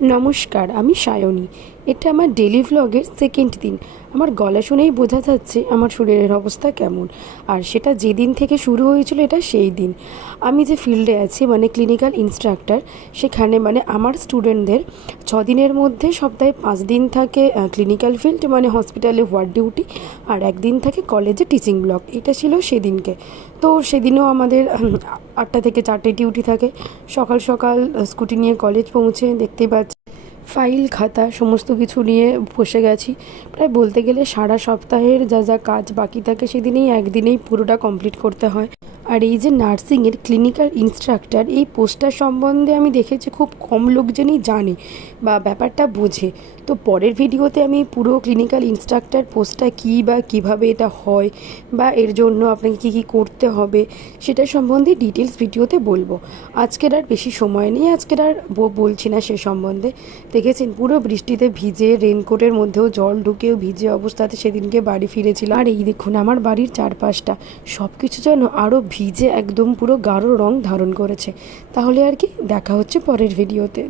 নমস্কার, আমি সায়নী। এটা আমার ডেলি ভ্লগের সেকেন্ড দিন। আমার গলা শুনেই বোঝা যাচ্ছে আমার শরীরের অবস্থা কেমন। আর সেটা যেদিন থেকে শুরু হয়েছিল এটা সেই দিন। আমি যে ফিল্ডে আছি মানে ক্লিনিক্যাল ইনস্ট্রাক্টর, সেখানে মানে আমার স্টুডেন্টদের 6 দিনের মধ্যে সপ্তাহে 5 দিন থাকে ক্লিনিক্যাল ফিল্ড মানে হসপিটালে ওয়ার্ড ডিউটি, আর একদিন থাকে কলেজে টিচিং ব্লক। এটা ছিল সেদিনকে। তো সেদিনও আমাদের 8টা থেকে 4টে ডিউটি থাকে। সকাল সকাল স্কুটি নিয়ে কলেজ পৌঁছে দেখতেই পাচ্ছি ফাইল খাতা সমস্ত কিছু নিয়ে বসে গেছি। প্রায় বলতে গেলে সারা সপ্তাহের যা যা কাজ বাকি থাকে সেদিনেই একদিনেই পুরোটা কমপ্লিট করতে হয়। আর এই যে নার্সিংয়ের ক্লিনিক্যাল ইনস্ট্রাক্টর, এই পোস্টটার সম্বন্ধে আমি দেখেছি খুব কম লোকজনই জানে বা ব্যাপারটা বোঝে। তো পরের ভিডিওতে আমি পুরো ক্লিনিক্যাল ইনস্ট্রাক্টর পোস্টটা কী বা কীভাবে এটা হয় বা এর জন্য আপনাকে কী কী করতে হবে সেটা সম্বন্ধে ডিটেলস ভিডিওতে বলবো। আজকের আর বেশি সময় নেই, আজকের আর বলছি না সে সম্বন্ধে। দেখেছেন পুরো বৃষ্টিতে ভিজে, রেনকোটের মধ্যেও জল ঢুকেও ভিজে অবস্থাতে সেদিনকে বাড়ি ফিরেছিলাম। আর এই দেখুন আমার বাড়ির চারপাশটা সব কিছু যেন আরও ভিজে একদম পুরো গাঢ় রং ধারণ করেছে। তাহলে আর কি, দেখা হচ্ছে পরের ভিডিওতে।